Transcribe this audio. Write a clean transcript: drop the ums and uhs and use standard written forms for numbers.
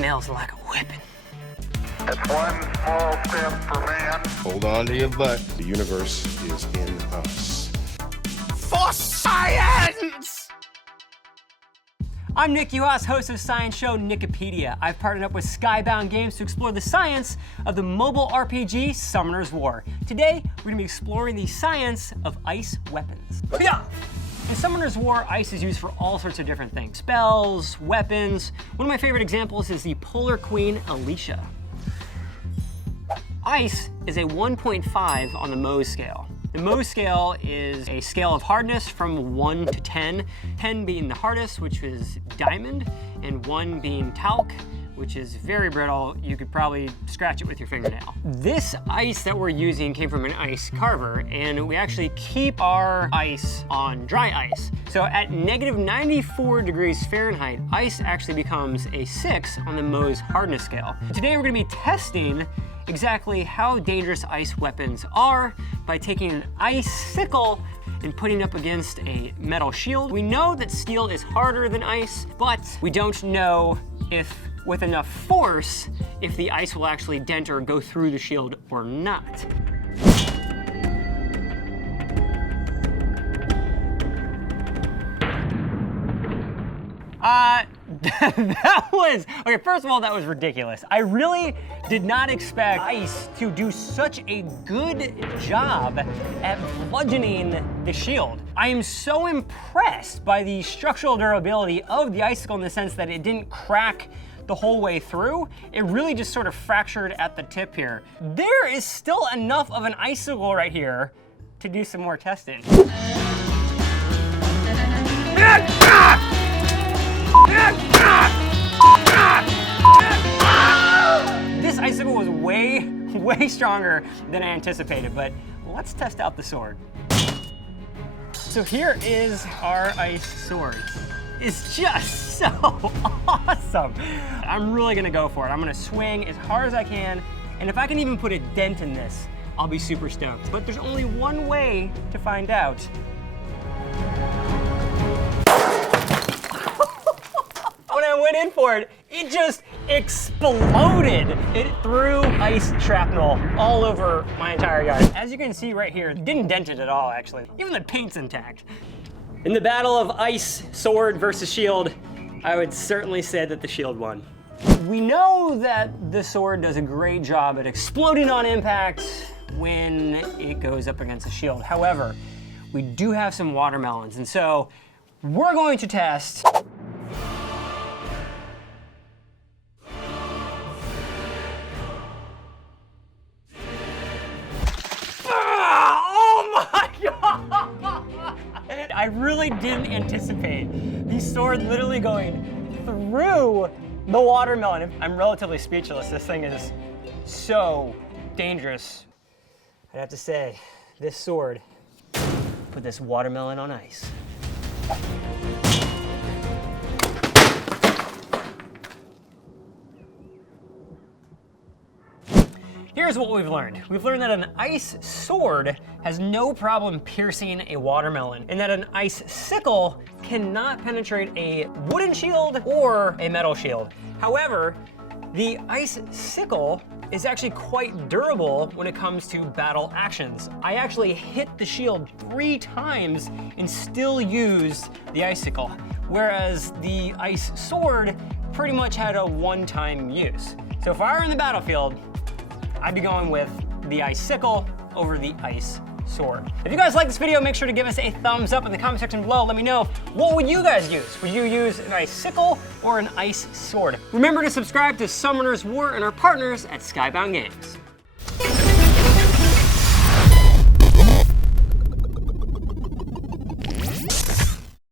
smells like a weapon. It's one small step for man. Hold on to your butt. The universe is in us. For science! I'm Nick Uhas, host of science show Nickipedia. I've partnered up with Skybound Games to explore the science of the mobile RPG Summoner's War. Today, we're going to be exploring the science of ice weapons. Yeah. In Summoner's War, ice is used for all sorts of different things. Spells, weapons. One of my favorite examples is the Polar Queen Alicia. Ice is a 1.5 on the MOHS scale. The MOHS scale is a scale of hardness from 1 to 10, 10 being the hardest, which is diamond, and 1 being talc, which is very brittle. You could probably scratch it with your fingernail. This ice that we're using came from an ice carver, and we actually keep our ice on dry ice. So at negative 94 degrees Fahrenheit, ice actually becomes a 6 on the MOHS hardness scale. Today we're gonna be testing exactly how dangerous ice weapons are by taking an icicle and putting it up against a metal shield. We know that steel is harder than ice, but we don't know if with enough force, if the ice will actually dent or go through the shield or not. Okay, first of all, that was ridiculous. I really did not expect ice to do such a good job at bludgeoning the shield. I am so impressed by the structural durability of the icicle in the sense that it didn't crack the whole way through. It really just sort of fractured at the tip here. There is still enough of an icicle right here to do some more testing. This icicle was way stronger than I anticipated, but let's test out the sword. So here is our ice sword. It's just so awesome. I'm really gonna go for it. I'm gonna swing as hard as I can, and if I can even put a dent in this, I'll be super stoked. But there's only one way to find out. When I went in for it, it just exploded. It threw ice shrapnel all over my entire gun. As you can see right here, it didn't dent it at all, actually. Even the paint's intact. In the battle of ice sword versus shield, I would certainly say that the shield won. We know that the sword does a great job at exploding on impact when it goes up against a shield. However, we do have some watermelons, and so we're going to test I really didn't anticipate the sword literally going through the watermelon. I'm relatively speechless. This thing is so dangerous. I'd have to say, this sword put this watermelon on ice. Here's what we've learned. We've learned that an ice sword has no problem piercing a watermelon, and that an ice sickle cannot penetrate a wooden shield or a metal shield. However, the ice sickle is actually quite durable when it comes to battle actions. I actually hit the shield 3 times and still used the icicle, whereas the ice sword pretty much had a one-time use. So if I were in the battlefield, I'd be going with the icicle over the ice sword. If you guys like this video, make sure to give us a thumbs up in the comment section below. Let me know, what would you guys use? Would you use an icicle or an ice sword? Remember to subscribe to Summoner's War and our partners at Skybound Games.